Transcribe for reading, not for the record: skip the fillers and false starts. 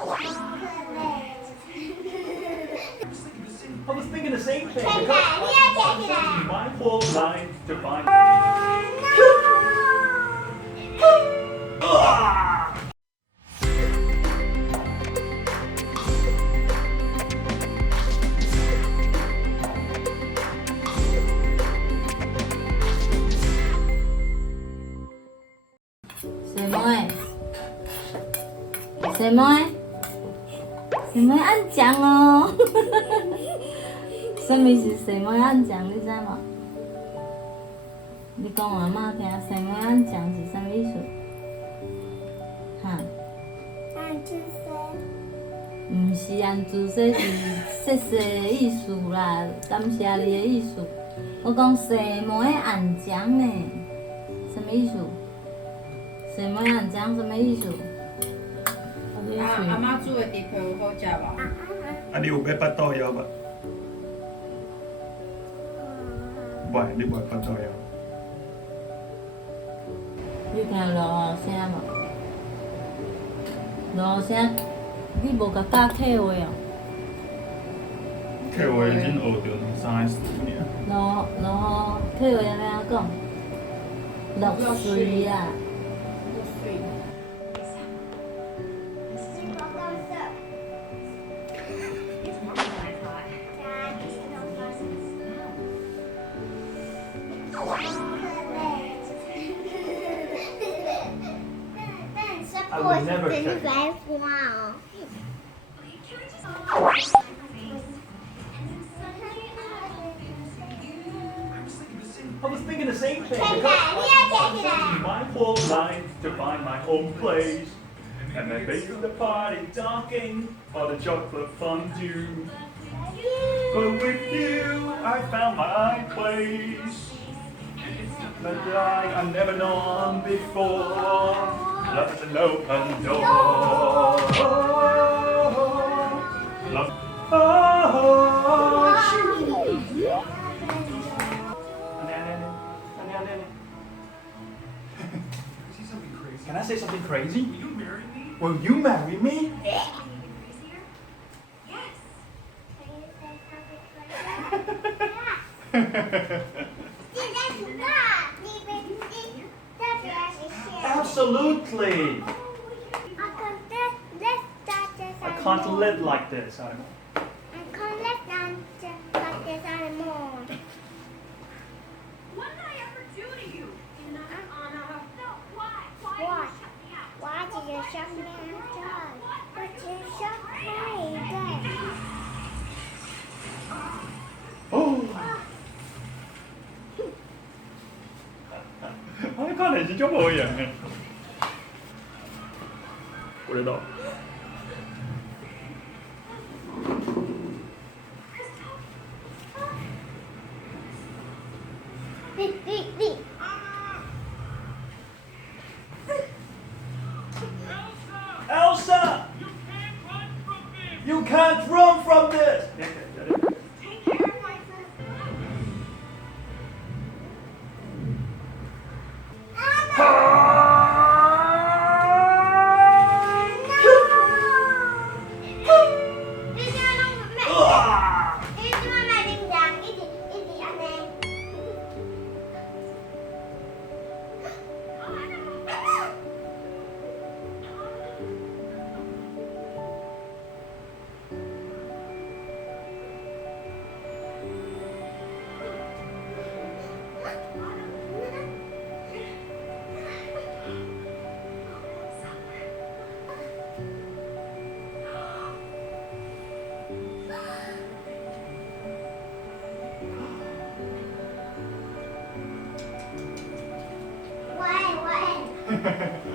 I was thinking the same thing. My whole life to find.什么按奖哦？什么是什么按奖？你知吗？你讲阿妈听，什么按奖是什么意思？哈？按住说。唔是按住说，是谢谢的意思啦，感谢你的意思。我讲什么按奖呢？什么意思？什么按奖什么意思？阿妈煮的猪皮有好食无？你有买八刀腰吧？喂，你买八刀腰？你听落雨声无？落雨声，你无甲教客话哦？客话已经学着2、3个字尔。落雨客话要安怎讲？落水啊！I would never真 check. 白花哦。I was thinking the same thing. My whole life to find my home place. And then bake the party talking all the chocolate fondue. But with you, I found my place. But like I've never known before, love's an open door. Love. Can I say something crazy? Will you marry me? Absolutely. I can't live like this anymore. What did I ever do to you? Anna. No, why? Why What? did you shut me out? Why did you shut me outside? But you shut me Oh. I can't 해지 좀 뭐야. 그래도. Elsa! You can't run from this! Take care of myself. Why?